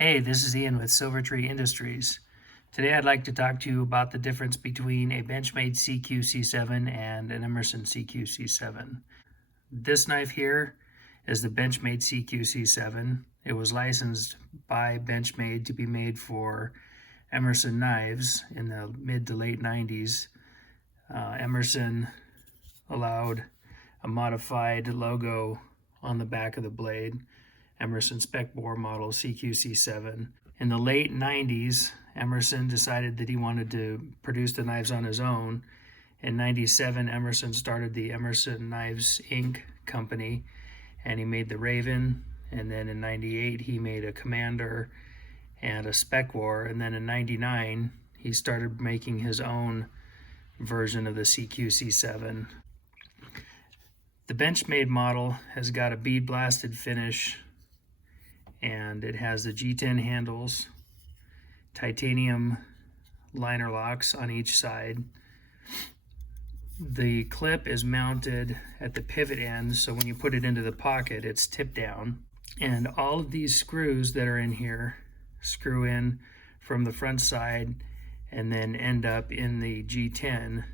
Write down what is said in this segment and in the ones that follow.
Hey, this is Ian with Silver Tree Industries. Today I'd like to talk to you about the difference between a Benchmade CQC7 and an Emerson CQC7. This knife here is the Benchmade CQC7. It was licensed by Benchmade to be made for Emerson knives in the mid to late 90s. Emerson allowed a modified logo on the back of the blade, Emerson spec bore model CQC7. In the late 90s, Emerson decided that he wanted to produce the knives on his own. In 97, Emerson started the Emerson Knives Inc. company, and he made the Raven. And then in 98, he made a Commander and a spec bore. And then in 99, he started making his own version of the CQC7. The Benchmade model has got a bead blasted finish, and it has the G10 handles, titanium liner locks on each side. The clip is mounted at the pivot end, so when you put it into the pocket, it's tipped down. And all of these screws that are in here screw in from the front side and then end up in the G10.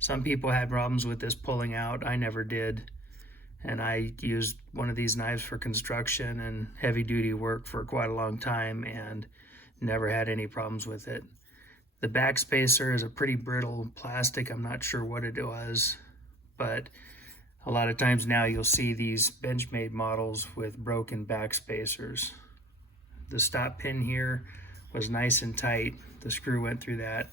Some people had problems with this pulling out. I never did. And I used one of these knives for construction and heavy duty work for quite a long time and never had any problems with it. The back spacer is a pretty brittle plastic. I'm not sure what it was, but a lot of times now you'll see these Benchmade models with broken back spacers. The stop pin here was nice and tight. The screw went through that.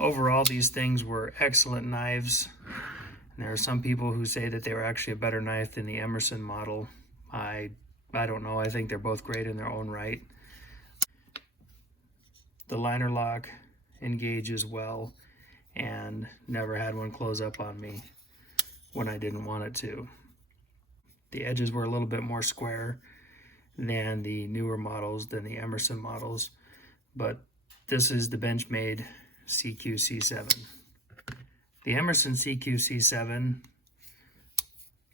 Overall, these things were excellent knives. There are some people who say that they were actually a better knife than the Emerson model. I don't know. I think they're both great in their own right. The liner lock engages well and never had one close up on me when I didn't want it to. The edges were a little bit more square than the newer models, than the Emerson models, but this is the Benchmade CQC7. The Emerson CQC7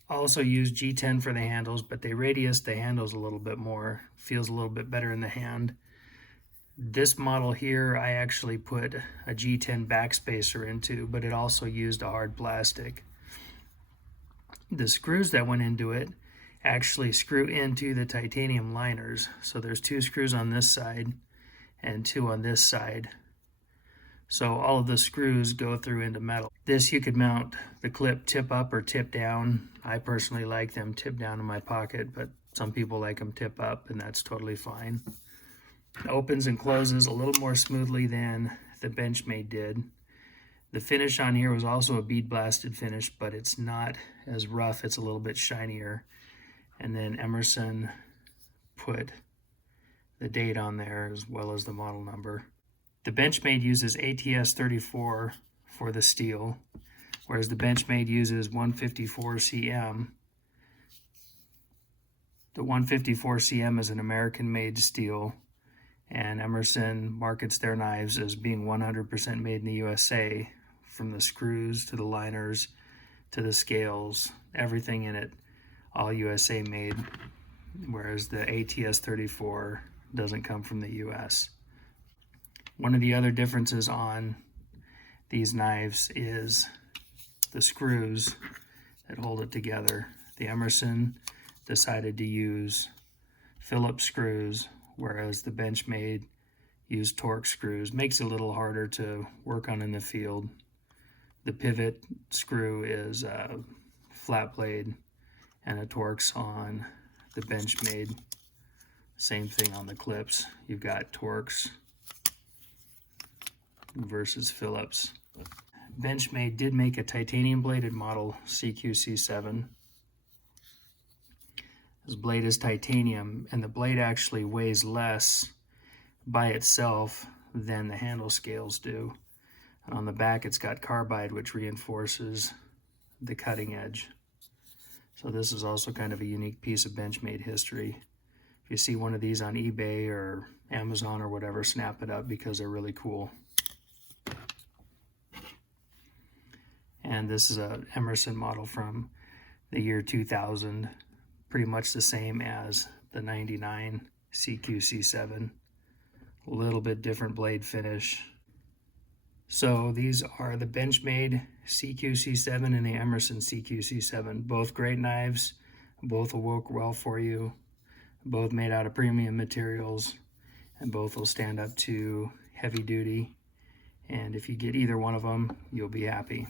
also used G10 for the handles, but they radiused the handles a little bit more. Feels a little bit better in the hand. This model here, I actually put a G10 backspacer into, but it also used a hard plastic. The screws that went into it actually screw into the titanium liners. So there's 2 screws on this side and 2 on this side. So all of the screws go through into metal. This you could mount the clip tip up or tip down. I personally like them tip down in my pocket, but some people like them tip up, and that's totally fine. It opens and closes a little more smoothly than the Benchmade did. The finish on here was also a bead blasted finish, but it's not as rough. It's a little bit shinier. And then Emerson put the date on there as well as the model number. The Benchmade uses ATS-34 for the steel, whereas the Benchmade uses 154 cm. The 154 cm is an American-made steel, and Emerson markets their knives as being 100% made in the USA, from the screws to the liners to the scales, everything in it, all USA made, whereas the ATS-34 doesn't come from the US. One of the other differences on these knives is the screws that hold it together. The Emerson decided to use Phillips screws, whereas the Benchmade used Torx screws. Makes it a little harder to work on in the field. The pivot screw is a flat blade and a Torx on the Benchmade. Same thing on the clips. You've got Torx versus Phillips. Benchmade did make a titanium bladed model CQC7. This blade is titanium, and the blade actually weighs less by itself than the handle scales do. And on the back it's got carbide, which reinforces the cutting edge. So this is also kind of a unique piece of Benchmade history. If you see one of these on eBay or Amazon or whatever, snap it up because they're really cool. And this is a Emerson model from the year 2000, pretty much the same as the 99 CQC7. A little bit different blade finish. So these are the Benchmade CQC7 and the Emerson CQC7. Both great knives. Both will work well for you. Both made out of premium materials, and both will stand up to heavy duty. And if you get either one of them, you'll be happy.